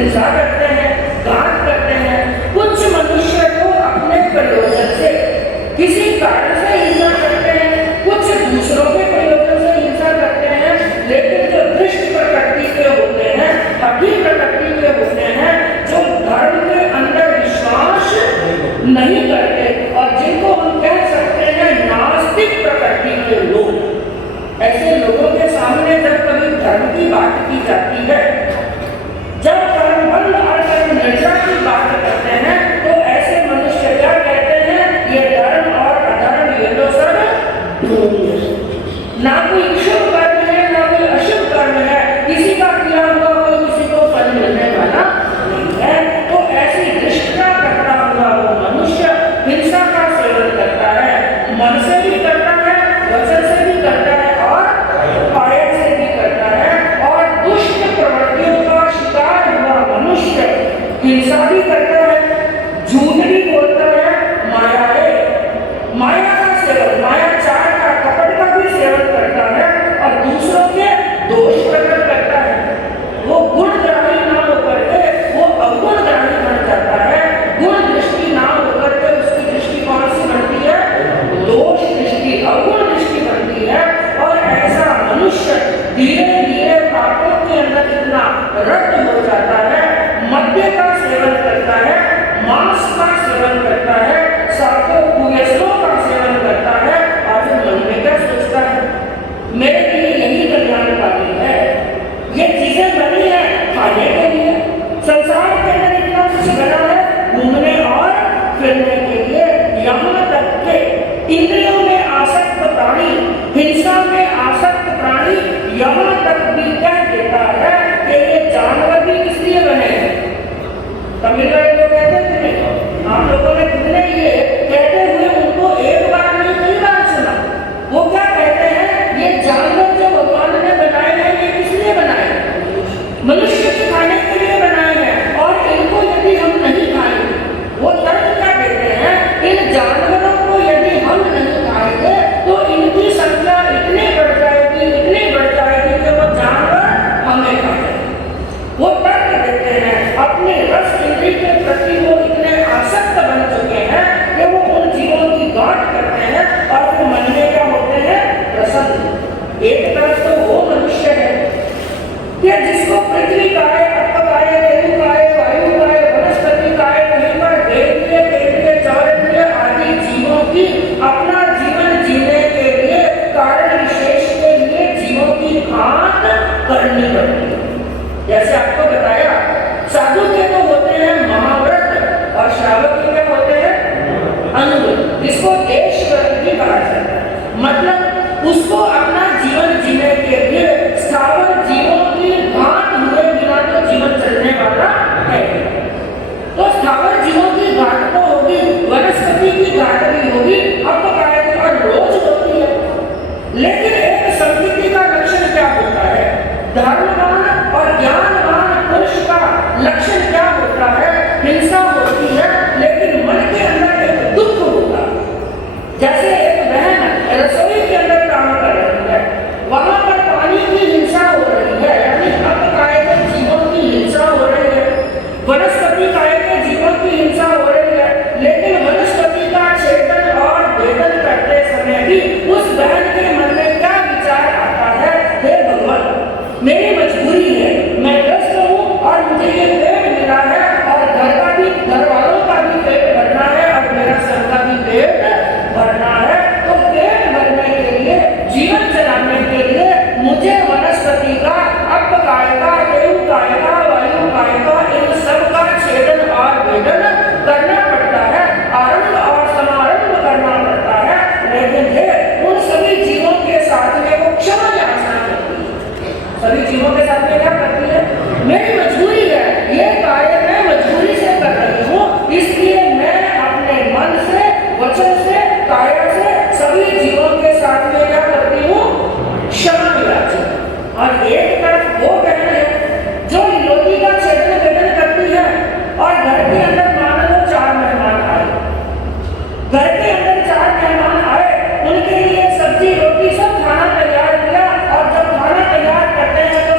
हिंसा करते हैं, घात करते हैं। कुछ मनुष्य तो अपने प्रयोजन से किसी कारण से हिंसा करते हैं, कुछ दूसरों के प्रयोजन से हिंसा करते हैं। लेकिन जो दुष्ट प्रकृति के होते हैं, हठी प्रकृति के होते हैं, जो धर्म के अंदर विश्वास नहीं करते और जिनको हम कह सकते हैं नास्तिक प्रकृति के लोग, ऐसे लोगों के सामने जब कभी धर्म की बात की जाती है, जब कर्मबंध और कर्म निर्जा की बात करते हैं, तो ऐसे मनुष्य क्या कहते हैं, ये धर्म और अधर्म ये तो सब ढूंढ, ना कोई शुभ कर्म है ना कोई अशुभ कर्म है, किसी का किया हुआ कोई किसी को फल मिलने वाला नहीं है। तो ऐसी दृष्टता करता हुआ वो मनुष्य हिंसा का सेवन करता है, मन से भी करता है, वचन से भी करता है और काया से भी करता है। और दुष्ट प्रवृत्तियों का शिकार हुआ मनुष्य हिंसा भी करता है, झूठ भी बोलता है, माया का सेवन, मायाचार का, कपट का भी सेवन करता है और दूसरों के दोष प्रकट करता है। वो गुणग्राही ना होकर के वो अवगुणग्राही बन जाता है। गुण दृष्टि ना होकर के उसकी दृष्टि कौन सी बनती है, दोष दृष्टि, अवगुण दृष्टि बनती है। और ऐसा मनुष्य धीरे धीरे पापों के अंदर इतना रक्त हो जाता है, मद्य का सेवन करता है, मांस का सेवन करता है, सातों कुव्यसनों का सेवन करता है और फिर मन में क्या सोचता है, मेरे लिए यही कल्याणकारी है, ये चीजें बनी है खाने के लिए, संसार के अंदर इतना कुछ बना है घूमने और फिरने के लिए। यहाँ तक के इंद्रियों में आसक्त प्राणी, हिंसा में आसक्त प्राणी यहाँ तक भी कह देता है कि ये जानवर भी किस लिए बने हैं। तमिलनाडु लोग कहते थे, हम लोगों ने कितने ये कहते हुए उनको एक बार नहीं कई बार सुना। वो क्या कहते हैं, ये जानवर जो भगवान ने बनाए हैं ये किस लिए बनाए हैं, मनुष्य के खाने के लिए बनाए हैं। और इनको यदि हम नहीं खाएंगे, वो तर्क क्या देते हैं, इन जानवरों को यदि हम नहीं खाएंगे तो इनकी संख्या इतनी बढ़ जाएगी, इतनी बढ़ जाएगी कि वो जानवर हमें खाएंगे। वो तर्क देते हैं, अपने रस इंद्रिय के प्रति वो इतने आसक्त बन चुके हैं कि वो उन जीवों की गांठ करते हैं और फिर मन में क्या होते हैं, प्रसन्न। एक तरफ तो वो मनुष्य है कि जिसको पृथ्वी काय, अप काय, तेलु काय, वायु काय, वनस्पति काय, कहीं पर देवीय देवीय चौरंगीय आदि जीवों की अपना जीवन जीने के लिए कारण विशेष के लिए जीवों की घात करनी पड़ती है। जैसे आपको बताया, साधु के तो होते हैं महाव्रत और श्रावक के क्या होते हैं, अनुव्रत। इसको देश व्रत भी कहा जाता है, मतलब उसको अपना जीवन जीने के लिए स्थावर जीवों की घात हुए बिना तो जीवन चलने वाला है। तो स्थावर जीवों की घात तो होगी, वनस्पति की घात भी होगी, अपकाय और रोज होती है। लेकिन एक संस्कृति का लक्षण क्या होता है, धर्मवान और ज्ञानवान पुरुष का लक्षण क्या होता है, हिंसा होती है लेकिन मन के अंदर एक दुख होगा। जैसे एक बहन रसोई के अंदर काम कर रही है, वहां पर पानी की हिंसा हो रही है, यानी अपकाय के जीवों की हिंसा हो रही है, वनस्पति काय के जीवों की हिंसा हो रही है। लेकिन वनस्पति का छेदन और भेदन करते समय भी उस बहन के मन में क्या विचार आता है, हे भगवान मेरी मजबूरी है, मैं ग्रस्त हूँ और मुझे ये पेट मिला है और घर वालों का भी पेट भरना है और मेरा सर का भी पेट भरना है। तो पेट भरने के लिए, जीवन चलाने के लिए मुझे वनस्पति का, अपकाय का, तेलुकाय का, वायुकाय का, इन सब का छेदन और भेदन करना पड़ता है, आरंभ और समारंभ करना पड़ता है। लेकिन उन सभी जीवों के साथ में वो क्षमा याचना करती है। सभी जीवों के साथ में क्या करती है, मेरी मजबूरी है, ये कार्य मैं मजबूरी से कर रही हूँ, इसलिए मैं अपने मन से, वचन से, काया से सभी जीवों के साथ में क्या करती हूँ, क्षमा याचना। और एक तरफ वो बहन है जो लोटी का छेदन भेदन करती है और घर के अंदर मान लो 4 मेहमान आए, घर के अंदर 4 मेहमान आए, उनके लिए सब्जी रोटी सब खाना तैयार किया और जब खाना तैयार करते हैं तो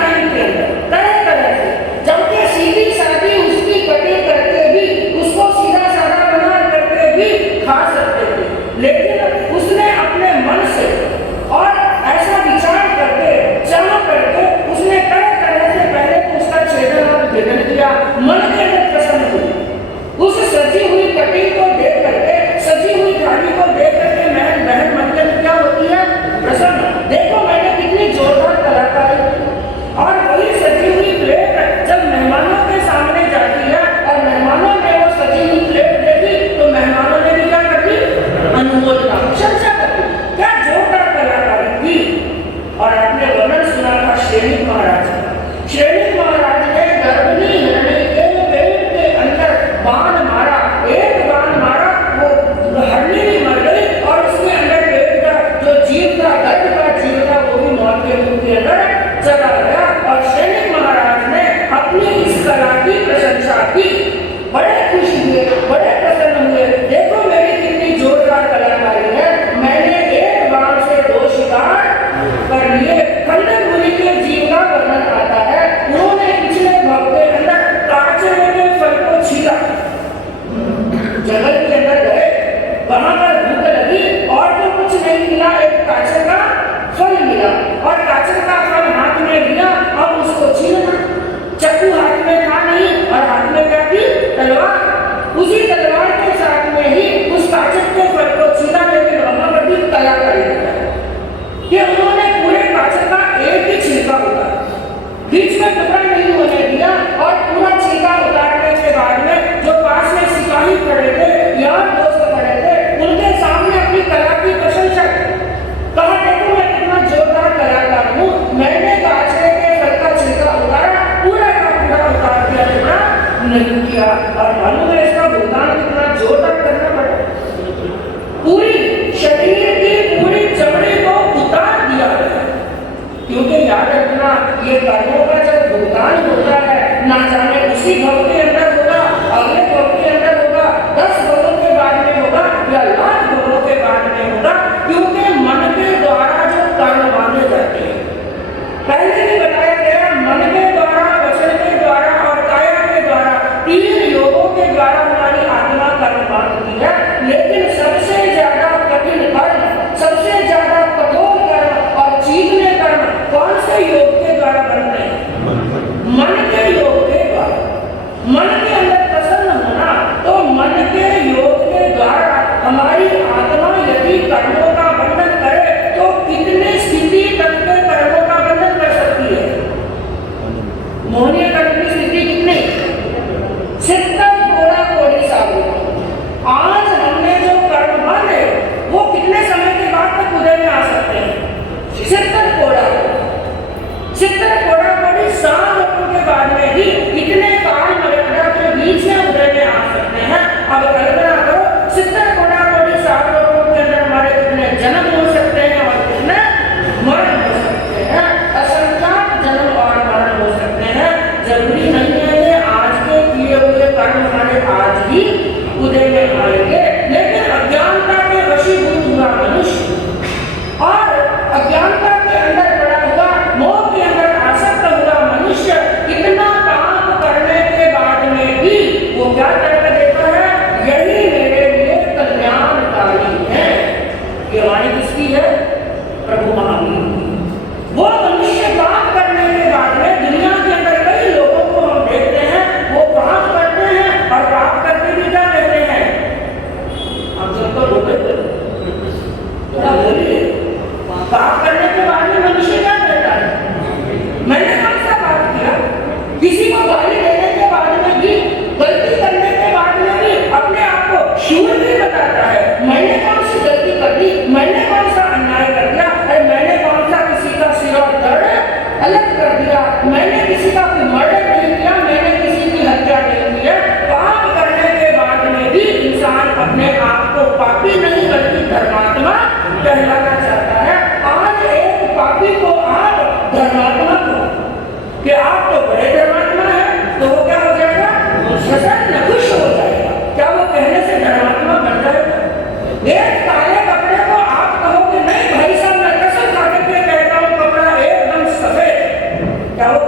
डिजाइन के अंदर तरह तरह से, जबकि सीधी सादी उसकी कटिंग करके भी, उसको सीधा साधा बना करके भी खा सकते थे, लेकिन उसने अपने मन से और ऐसा विचार करके, चाह करके उसने तरह तरह से पहले तो उसका छेदन और भेदन किया, मन के अंदर प्रसन्न हुई। उस सजी हुई कटिंग को देख करके, सजी हुई थाली को देख करके बहन मन के अंदर क्या होती है? प्रसन्न। देखो मैंने कितनी जोरदार कलाकारी की। और वही सजी हुई प्लेट जब मेहमानों के सामने जाती है और मेहमानों ने वो सजी हुई प्लेट देखी तो मेहमानों ने भी क्या कर दी? अनुमोदना, प्रशंसा कर दी। क्या जोरदार कलाकारी की। और आपने वर्णन सुना था श्रेणी महाराज का। श्रेणी महाराज ने गर्भिणी हिरणी के पेट के अंदर बाण मारा, एक बाण मारा, वो हरनी भी मर गई और उसके अंदर पेट का जो जीव था, गर्भ का जीव था, वो भी मौत के मुंह के अंदर चला गया। और श्रेणी महाराज ने अपनी इस कला की प्रशंसा की, बड़े खुश हुए, बड़े प्रसन्न हुए। देखो मेरी कितनी जोरदार कलाकारी है, मैंने एक बाण से 2 शिकार कर लिए। खंडन मुनि के जीव का वर्णन आता है, उन्होंने पिछले भाग के अंदर काचरे के फल को छीला, जंगल के अंदर गए, वहां पर भूख लगी और तो कुछ नहीं मिला, एक काचर का फल मिला और काचर का फल हाथ में लिया और उसको छीना। चक्कू हाथ में था नहीं और हाथ में क्या थी? तलवार। उसी तलवार के साथ में ही उस काचर के फल को छीना, लेकिन वहां पर भी कलाकारी कि उन्होंने पूरे काचर का एक ही छिलका उतारा, बीच में टुकड़ा नहीं होने दिया और पूरा छिलका उतारने के बाद में जो पास में सिपाही खड़े थे, यार दोस्त खड़े थे, उनके सामने अपनी कला की प्रशंसा की। कहा देखो मैं कितना जोरदार कलाकार हूँ, मैंने काचरे के फल का छिलका उतारा, पूरा का पूरा उतार दिया, टुकड़ा नहीं किया। और मालूम है इसका भुगतान कितना जोरदार करना पड़ा, पूरी शरीर की पूरी चमड़ी को उतार दिया गया। क्योंकि याद रखना ये कर्मों का जब भुगतान होता है, ना जाने उसी भव के अंदर होगा, अगले भव के अंदर होगा, 10 भवों के बाद में होगा या लाख भवों के बाद में होगा, क्योंकि मन के द्वारा जो कर्म माने जाते हैं, पहले भी बताया गया, मन के द्वारा, वचन के द्वारा और काया के द्वारा, 3 योगों के द्वारा हमारी आत्मा कर्म मानती है। लेकिन सबसे ज्यादा कठिन कर्म, सबसे ज्यादा कठोर कर्म और चीखने कर्म कौन से योग के द्वारा बनते हैं? मन के योग के द्वारा। मन के अंदर प्रसन्न होना, तो मन के योग के द्वारा हमारी आत्मा यदि कर्मों का बंधन करे तो कितने स्थिति तक के कर्मों का बंधन कर सकती है? मोहनीय कर्म की स्थिति कितनी? 70 घोड़ा कोड़ी साबुत। आज हमने जो कर्म माने वो कितने समय के बाद तक उदय में आ सकते हैं? 70 घोड़ा कोड़ी 100 लोगों के बाद में भी इतने काल मर्यादा के बीच में उदय में आ सकते हैं। अब कल्पना करो 70 कोड़ी 100 लोगों के अंदर हमारे कितने जन्म हो सकते हैं और कितने मरण हो सकते हैं। असंख्यात जन्म और मरण हो सकते हैं। जरूरी नहीं है कि आज के किए हुए कर्म हमारे आज ही उदय में आएंगे, लेकिन अज्ञानता के वशीभूत हुआ मनुष्य और अज्ञानता के अंदर पड़ा हुआ, मोह के अंदर आसक्त हुआ मनुष्य इतना काम करने के बाद में भी वो क्या करके देता है? यही मेरे लिए कल्याणकारी है। ये वाणी किसकी है? प्रभु महावीर की। वो मनुष्य पाप करने के बाद में दुनिया के अंदर कई लोगों को हम देखते हैं, वो पाप करते हैं और पाप करके भी क्या कहते हैं? हम सबको बोलते थोड़ा बोलिए, पाप करने के बाद में मनुष्य क्या कहता है? मैंने कौन सा पाप किया? किसी को गाली देने के बाद में भी, गलती करने के बाद में भी अपने आप को शूर भी बताता है, मैंने कौन सी गलती कर दी, मैंने कौन सा अन्याय कर दिया, अरे मैंने कौन सा किसी का सिर और दर्द अलग कर दिया, मैंने किसी का कोई मर्डर नहीं किया, मैंने किसी की हत्या नहीं की है। पाप करने के बाद में भी इंसान अपने आप को पापी नहीं बल्कि धर्मात्मा कहलाना चाहता है। आज एक पापी को आप धर्मात्मा को कि आप तो बड़े धर्मात्मा हैं, तो वो क्या हो जाएगा? प्रसन्न, खुश हो जाएगा। क्या वो कहने से धर्मात्मा बन जाएगा? एक काले कपड़े को आप कहो कि नहीं भाई साहब मैं कसम खा के कहता हूँ कपड़ा एकदम सफेद, क्या वो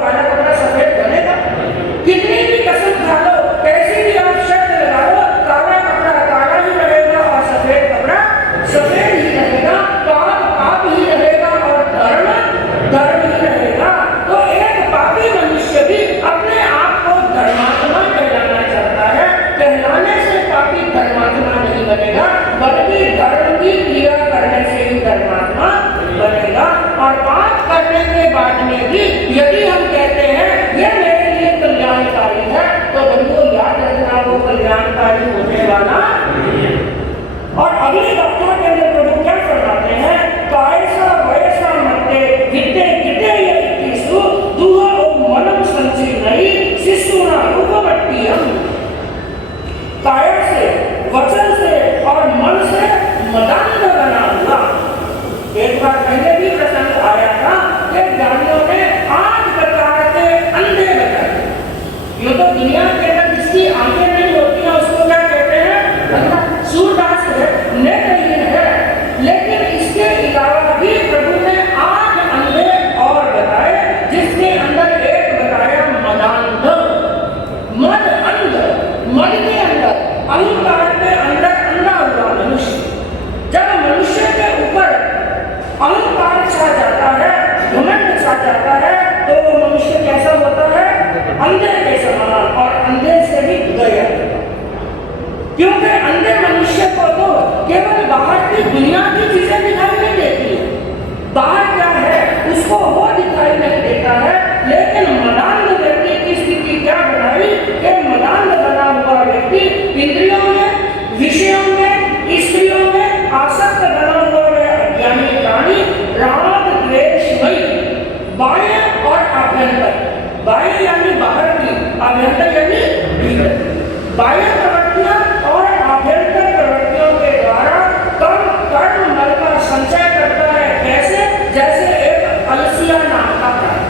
बाह्य प्रवृत्तियां और आभ्यंतर प्रवृत्तियों के द्वारा कर्म मल का संचय करता है। कैसे? जैसे एक अलसिया नाम का प्राणी।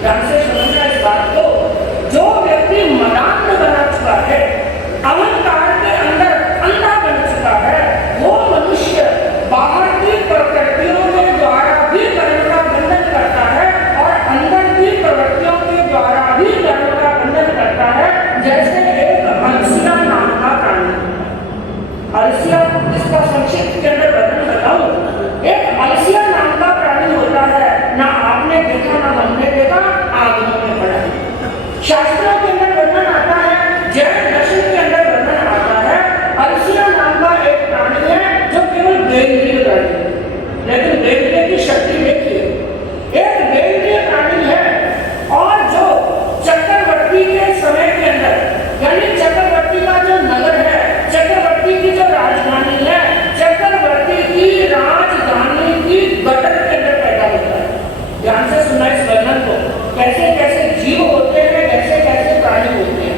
ध्यान से समझना इस बात को। जो व्यक्ति मदान्ध बना चुका है, अहंकार के अंदर अंधा बन चुका है, वो मनुष्य बाहर की प्रवृत्तियों के द्वारा भी कर्म का बंधन करता है और अंदर की प्रवृत्तियों के द्वारा भी कर्म का बंधन करता है। जैसे एक अलसिया नाम का प्राणी। अलसिया, जिसका संक्षिप्त के अंदर वर्णन बताऊं, एक अलसिया नाम का प्राणी होता है। ना आपने देखा ना हमने देखा, आगमों में पड़ा है। शास्त्रों के अंदर वर्णन आता है, जैन दर्शन के अंदर वर्णन आता है, अलसिया नाम का एक प्राणी है जो केवल बेंद्रिय प्राणी है। लेकिन बेंद्रिय की शक्ति देखिए, एक बेंद्रिय प्राणी है और जो चक्रवर्ती के समय के अंदर, यानी चक्रवर्ती का जो नगर है, चक्रवर्ती की जो राजधानी है, चक्रवर्ती की राजधानी की गटर के अंदर पैदा होता है। ध्यान से सुनना इस वर्णन को, कैसे कैसे जीव होते हैं, कैसे कैसे प्राणी होते हैं।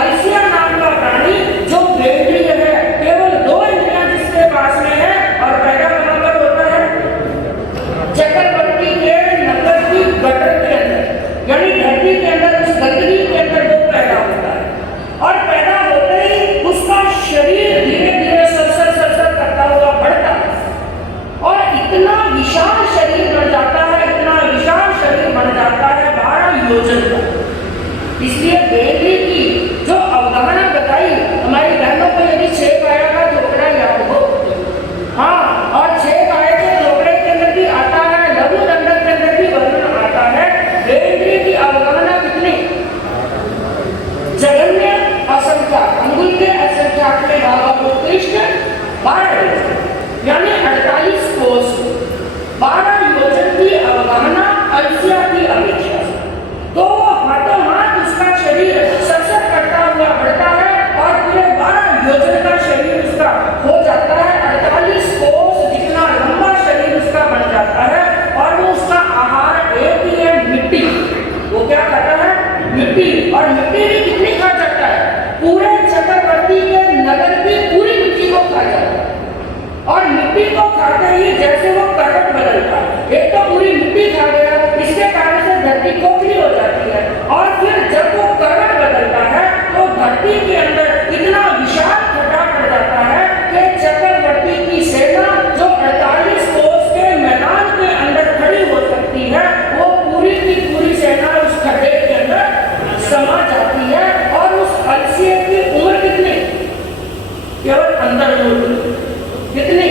अलसिया नाम का प्राणी जो बेंद्रिय है, केवल 2 इंद्रियां जिसके पास में है और पैदा कहां पर होता है? चक्रवर्ती के नगर की गटर के अंदर, यानी धरती के अंदर, उस गंदगी के अंदर वो पैदा होता है। और पैदा होते ही उसका शरीर धीरे धीरे सरसर करता हुआ बढ़ता है और इतना विशाल शरीर बन जाता है, इतना विशाल शरीर बन जाता है 12 योजन का। इसलिए बेंद्रिय की जो अवधारणा बताई हमारी बहनों को, यदि 6 काया का टोकरा याद हो, हाँ, और 6 काया के टोकरे के अंदर भी आता है, लघु दंडक के अंदर भी वर्णन आता है। बेंद्रिय की अवधारणा कितनी? जगन्य असंख्या, अंगुल के असंख्याक में भावात्कृष्ट 12 योजन, यानी 48 कोस। 12 योजन की अवधारणा अलसिया की अपेक्षा से। तो हाथों हाथ उसका शरीर सरसर करता हुआ बढ़ता है और पूरे 12 योजन का शरीर उसका हो जाता है। 48 कोस जितना लंबा शरीर उसका बन जाता है और वो उसका आहार एक ही है, मिट्टी। वो क्या खाता है? मिट्टी। और मिट्टी भी कितनी खा जाता है? पूरे चक्रवर्ती के नगर की पूरी मिट्टी को खा जाता है। और मिट्टी को खाते ही जैसे वो करवट बदलता है, एक तो पूरी मिट्टी खा गया, इसके कारण से धरती खोखली हो जाती है। और फिर जब वो करवट बदलता है तो धरती के अंदर इतना विशाल खड्डा पड़ जाता है कि चक्रवर्ती की सेना जो 48 कोस के मैदान के अंदर खड़ी हो सकती है, वो पूरी की पूरी सेना उस खड्डे के अंदर समा जाती है। और उस अलसिया की उम्र कितनी? केवल अंदर कितनी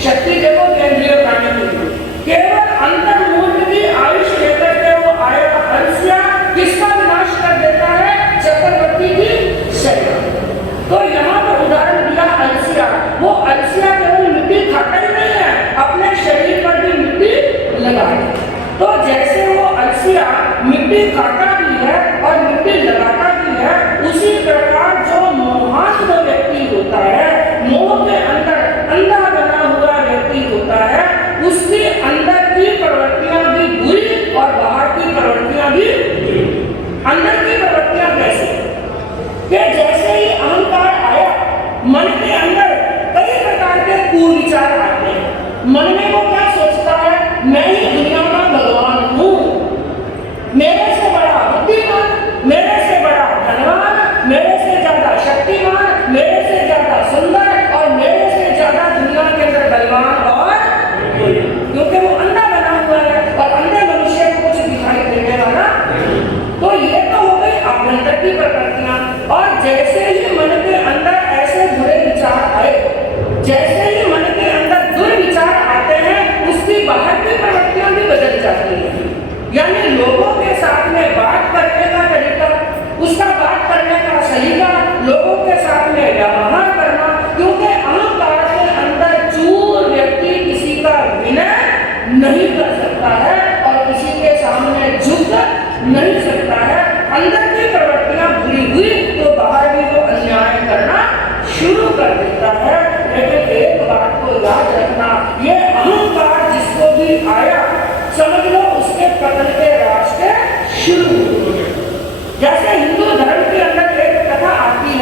शक्ति देखो केंद्रीय प्राणी की, केवल अंतर्मूर्त की आयुष लेकर के वो आया। अलसिया किसका विनाश कर देता है? चक्रवर्ती की सेना। तो यहाँ पर उदाहरण दिया अलसिया। वो अलसिया केवल मिट्टी खाता ही नहीं है, अपने शरीर पर भी मिट्टी लगाता। तो जैसे वो अलसिया मिट्टी खाता भी है और मिट्टी लगाता भी है, उसी प्रकार जो मोहान्ध व्यक्ति होता है, मोह के अंदर अंधा बना हुआ व्यक्ति होता है, उसके अंदर की प्रवृत्तियां भी बुरी और बाहर की प्रवृत्तियां भी बुरी। अंदर की प्रवृत्तियां कैसे? कि जैसे ही अहंकार आया, मन के अंदर कई प्रकार के कुविचार आते हैं। मन में वो क्या सोचता है? मैं ही दुनिया का भगवान हूँ, मेरे से बड़ा बुद्धिमान, मेरे से बड़ा धनवान, मेरे से ज्यादा शक्तिमान, मेरे से ज्यादा सुंदर और मेरे से ज्यादा दुनिया के अंदर बलवान। और क्योंकि वो अंधा बना हुआ है और अंधे मनुष्य को कुछ दिखाई देने वाला। तो ये तो हो गई आभ्यंतर की प्रवृत्तियां। और जैसे ही मन के अंदर ऐसे बुरे विचार आए, जैसे ही मन के अंदर दुर्विचार आते हैं, उसकी बाहर की प्रवृत्तियां भी बदल जाती हैं। यानी लोगों के साथ में बात करने का तरीका, उसका बात करने का सलीका, लोगों के साथ में व्यवहार करना। क्योंकि अहंकार के अंदर चूर व्यक्ति किसी का विनय नहीं कर सकता है और किसी के सामने झुक नहीं सकता है। अंदर की प्रवृत्तियां बुरी हुई तो बाहर भी वो अन्याय करना शुरू कर देता है। लेकिन एक बात को याद रखना, ये अहंकार जिसको भी आया, समझ लो उसके पतन के रास्ते शुरू। जैसे हिंदू धर्म के अंदर एक कथा आती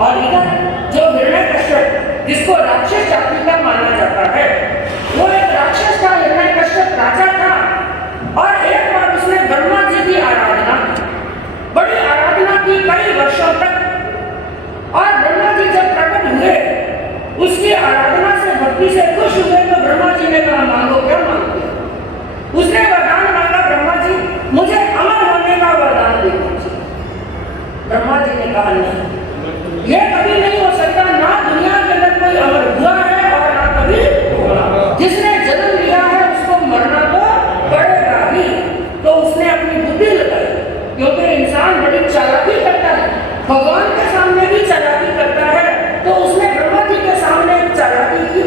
और इधर जो हिरण्यकश्यप जिसको राक्षस जाति का माना जाता है, वो एक राक्षस था, हिरण्यकश्यप राजा था। और एक बार उसने ब्रह्मा जी की आराधना की, बड़ी आराधना की कई वर्षों तक। और ब्रह्मा जी जब प्रकट हुए, उसकी आराधना से भक्ति से खुश हुए, तो ब्रह्मा जी ने कहा मांगो, क्या मांगते हो? उसने वरदान मांगा, ब्रह्मा जी मुझे अमर होने का वरदान दे दीजिए। ब्रह्मा जी ने कहा नहीं, ये कभी नहीं हो सकता, ना दुनिया के अंदर कोई अमर हुआ है और ना कभी होगा। जिसने जन्म लिया है उसको मरना तो पड़ेगा ही। तो उसने अपनी बुद्धि लगाई, क्योंकि इंसान बड़ी चालाकी करता है, भगवान के सामने भी चालाकी करता है। तो उसने ब्रह्मा जी के सामने चालाकी की,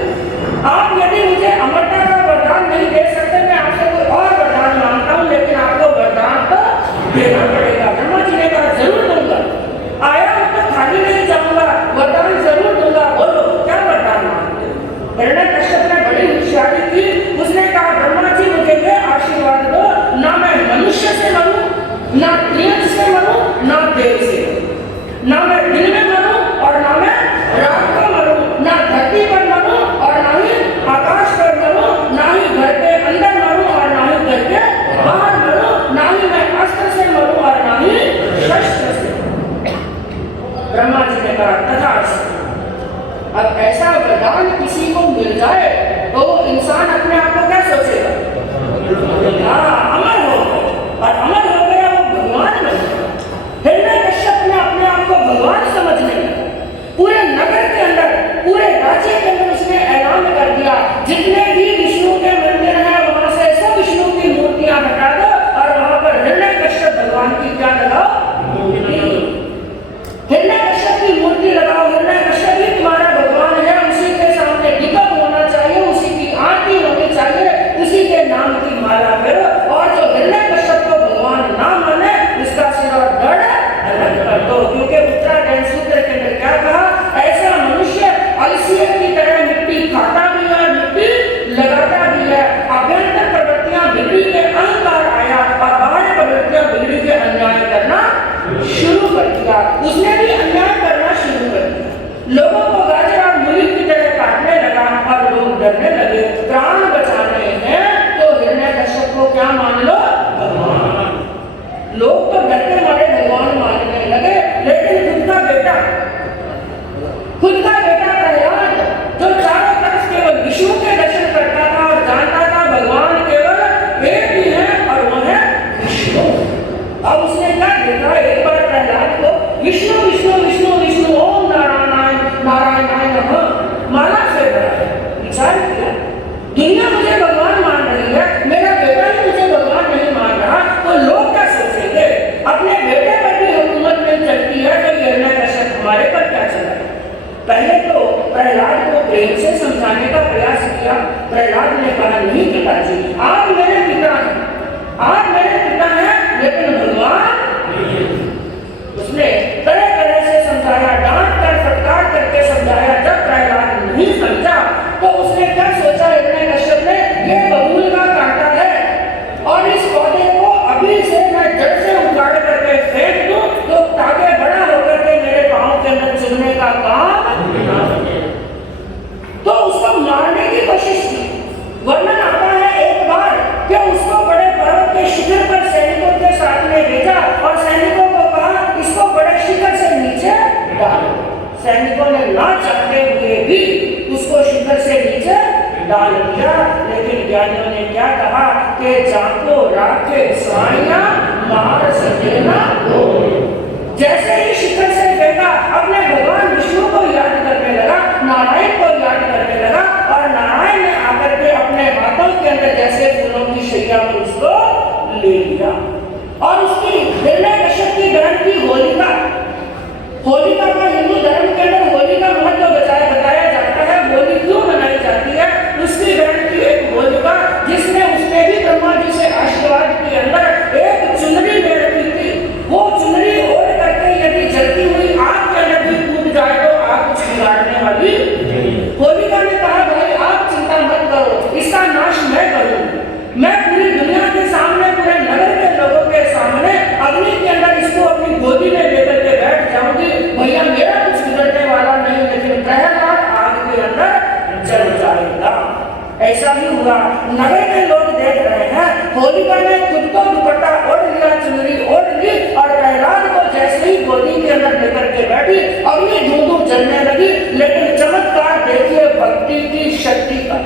आप यदि मुझे अमरता का वरदान नहीं दे सकते, मैं आपसे कोई और वरदान मांगता हूँ, लेकिन आपको वरदान तो देना पड़ेगा। ब्रह्मा जी ने कहा जरूर दूंगा, आया हूं तो खाली नहीं जाऊंगा, वरदान जरूर दूंगा, बोलो क्या वरदान मांगते हो? हिरण्यकश्यप ने बड़ी होशियारी की, उसने कहा ब्रह्मा जी मुझे ये आशीर्वाद दो, ना मैं मनुष्य से मरूं, ना प्रियंस से मरूं, ना देव से मरूं, ना मैं दिन में मरूं और ना मैं रात को मरूं, ना धरती पर मरूं और ना ही आकाश पर मरूं, ना ही घर के अंदर मरूं और ना ही घर के बाहर मरूं, ना ही मैं अस्त्र से मरूं और ना ही शस्त्र से। ब्रह्मा जी ने कहा तथास्तु। अब ऐसा वरदान किसी को मिल जाए तो वो इंसान अपने आप को क्या सोचेगा? अमर हो गया, और अमर हो गया वो भगवान बन गया। हिरण्यकश्यप ने अपने आप को भगवान समझने लगा। पूरे नगर के अंदर, पूरे राज्य के अंदर उसने ऐलान कर दिया, जितने भी विष्णु के मंदिर हैं वहां से सब विष्णु की मूर्तियां हटा दो और वहां पर हिरण्यकश्यप भगवान की क्या लगाओ? हिरण्यकश्यप की मूर्ति लगाओ। हिरण्यकश्यप ही तुम्हारा भगवान है, उसी के सामने दीपक होना चाहिए, उसी की आरती होनी चाहिए, उसी के नाम की माला करो। और जो हिरण्यकश्यप को भगवान ना माने उसका सिर और धड़ अलग कर दो। क्योंकि उत्तराखंड सूत्र के अंदर क्या कहा? ऐसा मनुष्य अलसिया की तरह मिट्टी खाता भी है, मिट्टी लगाता भी है। अभ्यंतर प्रवृत्तियां बिगड़ी के अहंकार आया और बाह्य प्रवृत्तियां बिगड़ी के अन्याय करना शुरू कर दिया। उसने भी अन्याय करना शुरू कर दिया, लोगों को गाजर और मूली की तरह काटने लगा और लोग डरने लगे। प्राण बचाने हैं तो हिरण्यकश्यप को क्या मान लो? भगवान। लोग तो डरते मारे भगवान मानने लगे, लेकिन खुद का बेटा प्रहलाद, जो चारों तरफ केवल विष्णु के दर्शन करता था और जानता था भगवान केवल एक ही है और वो है विष्णु। अब उसने क्या देखा? एक बार प्रहलाद को विष्णु विष्णु विष्णु विष्णु ओम नारायण नारायणाय नमः माला से विचार किया, दुनिया मुझे भगवान मान रही है, मेरा बेटा ही मुझे भगवान नहीं मान रहा, तो लोग क्या सोचेंगे? अपने बेटे पर भी हुकूमत नहीं चलती है, तो हिरण्यकश्यप हमारे पर क्या चल रहा है? पहले तो प्रहलाद को प्रेम से समझाने का प्रयास किया। प्रहलाद ने कहा नहीं पिताजी, आप मेरे पिता हैं, आप मेरे पिता हैं, लेकिन भगवान। उसने तरह तरह से समझाया, डांट कर फटकार करके समझाया। जब प्रहलाद नहीं समझा तो उसने क्या सोचा? हिरण्यकश्यप ने ये बबूल का कांटा है और इस पौधे को अभी से मैं जड़ से उखाड़ करके फेंक दूं तो ताकि बड़ा होकर के मेरे पांव के अंदर चुनने का काम ना बने। तो उसको मारने की कोशिश की। वर्णन आता है एक बार कि उसको बड़े पर्वत के शिखर पर सैनिकों के साथ में भेजा और सैनिकों को कहा इसको बड़े शिखर से नीचे डालो। सैनिकों ने ना चाहते हुए भी उसको शिखर से नीचे डाल दिया। लेकिन ज्ञानियों ने क्या कहा कि जाको राखे साइया मार सके ना। जैसे ही शिखर से फेंका, अपने भगवान विष्णु को याद करने लगा, नारायण को याद करने लगा और नारायण ने आकर के अपने हाथों के अंदर जैसे फूलों की शैया पर उसको ले लिया। और उसकी हिरण्यकश्यप की बहन थी होलिका। होलिका का हिंदू धर्म के अंदर होली का महत्व बताया जाता है। होली क्यों मनाई जाती है? उसकी बहन थी एक होलिका, जिसने उसने भी ब्रह्मा जी से आशीर्वाद के अंदर एक चुनरी ले रखी थी। वो चुनरी ओढ़ करके यदि जलती हुई दिया। नगर के लोग देख रहे हैं, होलिका ने खुद को दुपट्टा ओढ़ लिया, चुनरी ओढ़ ली और प्रहलाद को जैसे ही गोदी के अंदर लेकर के बैठी, अग्नि धूम जलने लगी। लेकिन चमत्कार देखिए भक्ति की शक्ति का,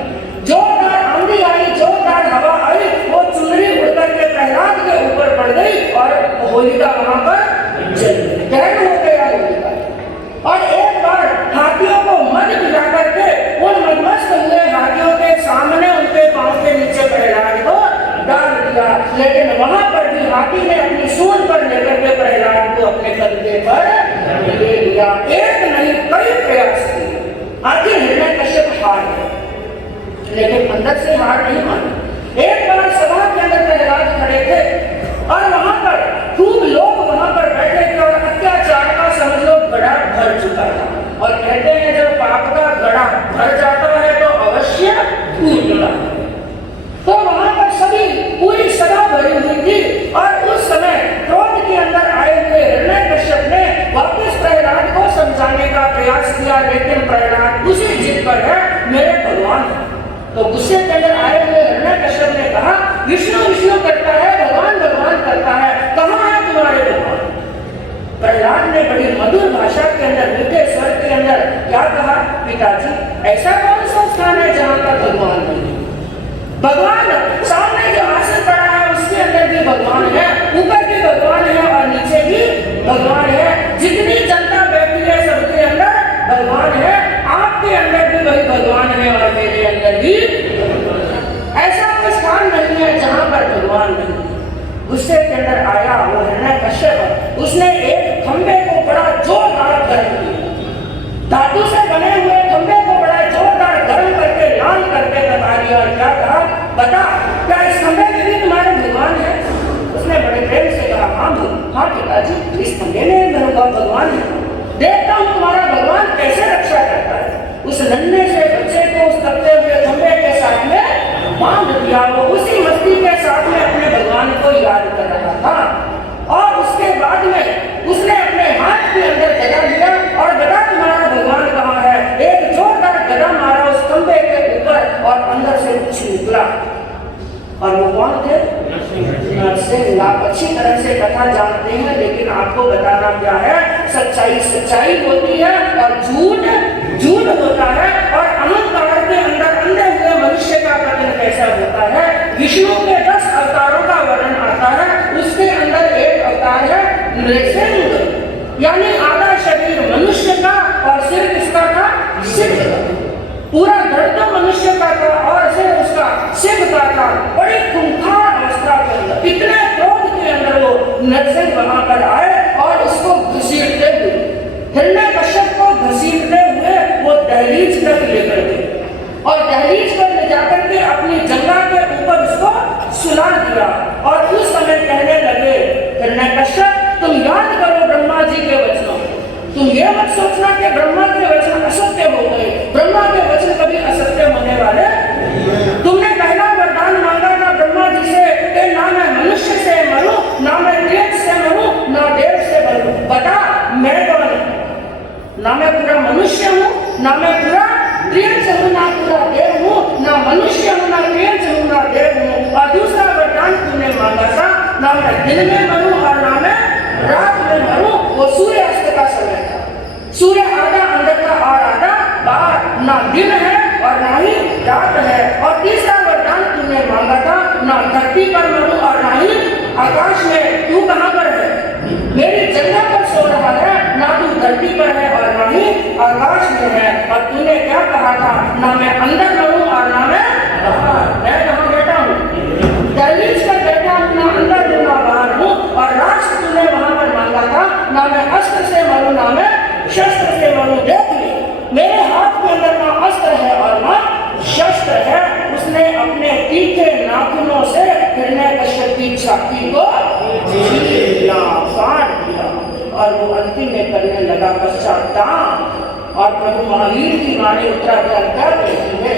जोरदार आंधी आई, जोरदार हवा आई, वो चुनरी उड़कर के प्रहलाद के ऊपर पड़ गई और होलिका वहां पर जल गई, दहन हो गया होलिका। और एक बार हाथियों को मद पिला करके उन मदमस्त हुए हाथियों के सामने उनके पांव के नीचे प्रहलाद को डाल दिया। लेकिन वहां पर भी हाथी ने अपनी सूंड पर लेकर के प्रहलाद को अपने कंधे पर ले लिया। एक नहीं कई प्रयास किए, आखिर हिरण्यकश्यप हार गए, लेकिन अंदर से हार नहीं मानी। एक बार सभा के अंदर प्रहलाद खड़े थे और वहां पर खूब लोग वहां पर बैठे थे और अत्याचार का समझ लो घड़ा भर चुका था। और कहते हैं जब पाप का घड़ा भर जाता है तो अवश्य टूटता। तो वहां पर सभी पूरी सभा भरी हुई थी और उस समय क्रोध के अंदर आए हुए हिरण्यकश्यप ने वापस प्रहलाद को समझाने का प्रयास किया, लेकिन प्रहलाद उसी जिद पर है, मेरे भगवान है। तो गुस्से के अंदर आए हुए हिरण्यकश्यप ने कहा, विष्णु विष्णु करता है, भगवान भगवान करता है, कहाँ है तुम्हारे भगवान? प्रहलाद ने बड़ी मधुर भाषा के अंदर, मीठे स्वर के अंदर क्या कहा, पिताजी ऐसा कौन सा स्थान है जहाँ पर भगवान नहीं? भगवान सामने जो आसन पड़ा है उसके अंदर भी भगवान है, ऊपर भी भगवान है और नीचे भी भगवान है। जितनी जनता बैठी है सबके अंदर भगवान है, आपके अंदर भी वही भगवान है और मेरे अंदर भी। ऐसा कोई स्थान नहीं है जहां पर भगवान नहीं। गुस्से के अंदर आया वो हिरण्यकश्यप, उसने एक खंबे को बड़ा जोरदार गर्म किया, धातु से बने हुए खंबे को बड़ा जोरदार गर्म करके लाल करके बता दिया। और क्या कहा, बता क्या इस खंबे में भी तुम्हारे भगवान है? उसने बड़े प्रेम से कहा, हाँ पिताजी, इस खंबे में मेरा भगवान है, देखता हूँ तुम्हारा भगवान कैसे रक्षा करता है। उस नन्हे से बच्चे को उस तपते हुए खंबे के साथ में बांध दिया। वो उसी मस्ती के साथ में अपने भगवान को याद कर रहा था और उसके बाद में उसने अपने हाथ के अंदर गदा लिया और बता तुम्हारा भगवान कहाँ है। एक जोरदार गदा मारा उस खंबे के ऊपर और अंदर से कुछ निकला। और वो कौन थे? नरसिंह। आप अच्छी तरह से कथा जानते हैं, लेकिन आपको बताना क्या है, सच्चाई सच्चाई होती है और झूठ झूठ होता है। और अहंकार के अंदर अंधे हुए मनुष्य का पतन कैसा होता है। विष्णु के 10 अवतारों का वर्णन आता है, उसके अंदर एक अवतार है नृसिंह, यानी आधा शरीर मनुष्य का और सिर किसका था? सिद्ध का। पूरा धड़ तो मनुष्य का था और सिर उसका सिद्ध का था। बड़ी खूंखार अवस्था के अंदर, इतने क्रोध के अंदर वो नरसिंह वहां पर आए और उसको घसीटते हुए, हिरण्यकश्यप को घसीटते हुए वो दहलीज तक लेकर गए और दहलीज पर ले जाकर के अपनी जंगा के ऊपर उसको सुला दिया। और उस समय कहने लगे, हिरण्यकश्यप तुम याद करो ब्रह्मा जी के वचनों, तुम ये मत सोचना कि ब्रह्मा के वचन असत्य हो गए। ब्रह्मा के वचन कभी असत्य होने वाले। तुमने पहला वरदान मांगा था ब्रह्मा जी से कि ना मैं मनुष्य से मरूं, ना मैं देव से मरूं, ना देव से मरूं। बता मैं कौन हूं? ना मैं पूरा मनुष्य हूं, ना मैं पूरा त्रियंश हूं, ना पूरा देव हूं, ना मनुष्य हूं, ना त्रियंश हूं, ना देव हूं। और दूसरा वरदान तुमने मांगा था, ना मैं दिन में मरूं और ना मैं रात में मरूं। वो सूर्यास्त का समय था, सूर्य आधा अंदर का और आधा बाहर, ना दिन है और ना ही रात है। और तीसरा वरदान तुमने मांगा था, ना धरती पर मरूं और ना ही आकाश में। तू कहाँ पर है? मेरी जगह पर सो रहा है, ना तू धरती पर है और ना ही आकाश में है। और तूने क्या कहा था, ना मैं अंदर मरूं और ना मैं बाहर। मैं कहाँ बैठा हूँ? दहलीज पर बैठा हूँ, ना अंदर हूँ ना बाहर हूँ। और राष्ट्र तूने वहां पर मांगा था, ना मैं अस्त्र से मरूं ना मैं शस्त्र से मरूं। देख ले मेरे हाथ के अंदर ना अस्त्र है और ना शस्त्र है। उसने अपने तीखे नाखूनों से हिरण्यकश्यप की छाती को छील फाड़ दिया और वो अंतिम में करने लगा पश्चाताप। और प्रभु महावीर की वाणी उत्तराखंड कर रही है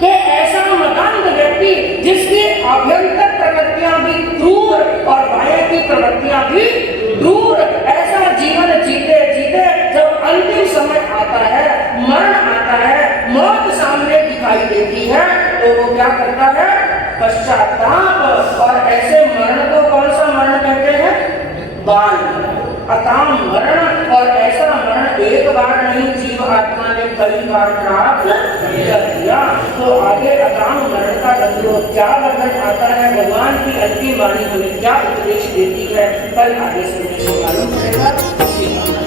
कि ऐसा मदांध व्यक्ति जिसकी आभ्यंतर प्रवृत्तियां भी क्रूर और बाह्य की प्रवृत्तियां भी क्रूर, ऐसा जीवन जीते जीते जब अंतिम समय आता है, मरण आता है, मौत सामने दिखाई देती है, तो वो पश्चाताप, और ऐसे मरण को कौन सा मरण कहते हैं? बाल अकाम मरण। और ऐसा मरण एक बार नहीं, जीव आत्मा ने कई बार प्राप्त कर दिया। तो आगे अकाम मरण का क्या वर्णन आता है, भगवान की अंतिम वाणी हमें क्या उपदेश देती है, कल आगे सुनने से मालूम पड़ेगा।